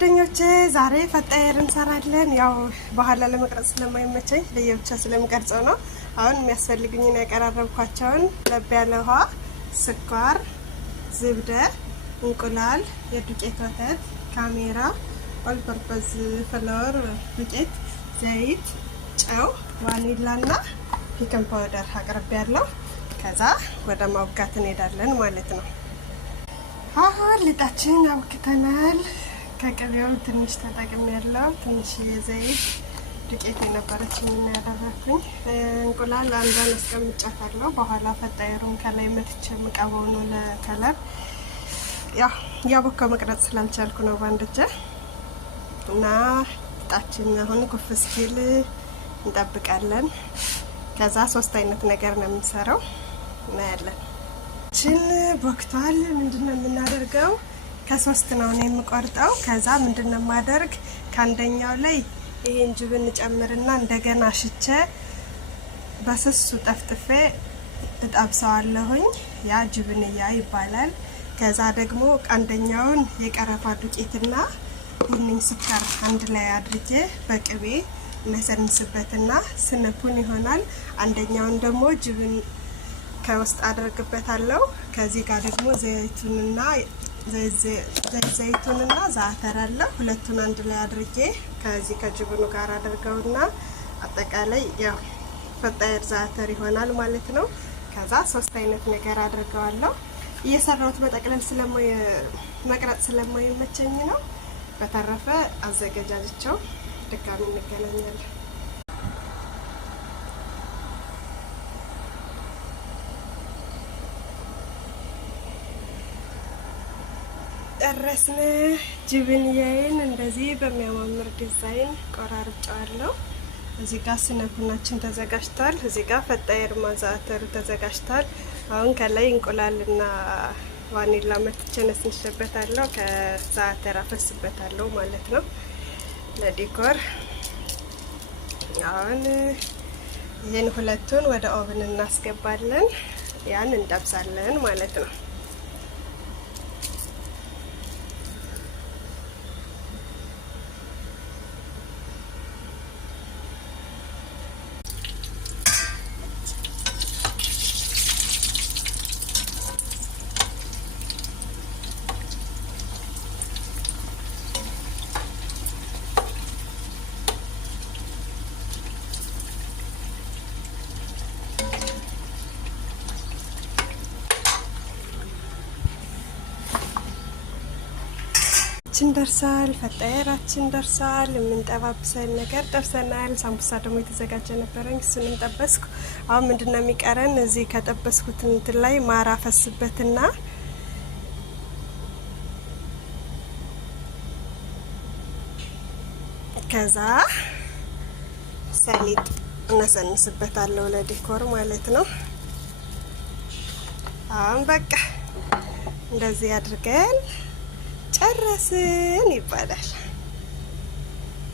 ጓደኞቼ ዛሬ ፈጣየር እንሰራለን። ያው በኋላ ለመቅረጽ ስለማይመቸኝ ለየብቻ ስለምቀርጸው ነው። አሁን የሚያስፈልጉኝን ያቀራረብኳቸውን ለብ ያለ ውሃ፣ ስኳር፣ ዝብደ፣ እንቁላል፣ የዱቄት ወተት፣ ካሜራ፣ ኦል ፐርፐዝ ፍላወር ዱቄት፣ ዘይት፣ ጨው፣ ቫኒላና ፒክን ፓውደር አቅርቤያለሁ። ከዛ ወደ ማብካት እንሄዳለን ማለት ነው። አሁን ሊጣችን አብክተናል። ከቅቤው ትንሽ ተጠቅሜያለሁ። ትንሽ የዘይት ዱቄት የነበረችኝ ያደረኩኝ። እንቁላል አንዷን አስቀምጫታለሁ። በኋላ ፈጣየሩን ከላይ መትቼ የምቀባው ነው ለከለር። ያው ያቦካው መቅረጽ ስላልቻልኩ ነው ባንድ እጄ እና ሊጣችን አሁን ኩፍ እስኪል እንጠብቃለን። ከዛ 3 አይነት ነገር ነው የምንሰራው እናያለን። ችን ቦክቷል። ምንድነው የምናደርገው? ከ3 ነው የምቆርጠው። ከዛ ምንድነው ማደርግ ከአንደኛው ላይ ይሄን ጅብን ጨምርና እንደገና ሽቼ በስሱ ጠፍጥፌ እጠብሰዋለሁኝ። ያ ጅብንያ ይባላል። ከዛ ደግሞ አንደኛውን የቀረፋ ዱቄትና ቡኒ ስኳር አንድ ላይ አድርጌ በቅቤ መሰንስበትና ስነፑን ይሆናል። አንደኛውን ደግሞ ጅብን ከውስጥ አድርግበታለሁ። ከዚህ ጋር ደግሞ ዘይቱንና ዛተር አለ። ሁለቱን አንድ ላይ አድርጌ ከዚህ ከጅብኑ ጋር አድርገውና አጠቃላይ ያው ፈጣየር ዛተር ይሆናል ማለት ነው። ከዛ 3 አይነት ነገር አድርገዋለሁ። እየሰራሁት በጠቅለል መቅረጽ ስለማይመቸኝ ነው። በተረፈ አዘገጃጅቸው ድጋሚ እንገናኛለን። ጨረስን። ጅብንያዬን እንደዚህ በሚያማምር ዲዛይን ቆራርጫለሁ። እዚህ ጋር ስነኩናችን ተዘጋጅቷል። እዚህ ጋር ፈጣየር ማዛተሩ ተዘጋጅቷል። አሁን ከላይ እንቁላልና ቫኒላ መትቼ ነስንሽበታለሁ። ከዛተር አፈስበታለሁ ማለት ነው ለዲኮር። አሁን ይሄን ሁለቱን ወደ ኦቭን እናስገባለን። ያን እንጠብሳለን ማለት ነው። ደርሳል። ፈጣየራችን ደርሳል። የምንጠባብሰን ነገር ጠብሰናል። ሳምቡሳ ደግሞ የተዘጋጀ ነበረኝ፣ እሱንም ጠበስኩ። አሁን ምንድነው የሚቀረን? እዚህ ከጠበስኩት እንትን ላይ ማር አፈስበትና ከዛ ሰሊጥ እነሰንስበታለሁ ለዲኮር ማለት ነው። አሁን በቃ እንደዚህ አድርገን ጨረስን ይባላል።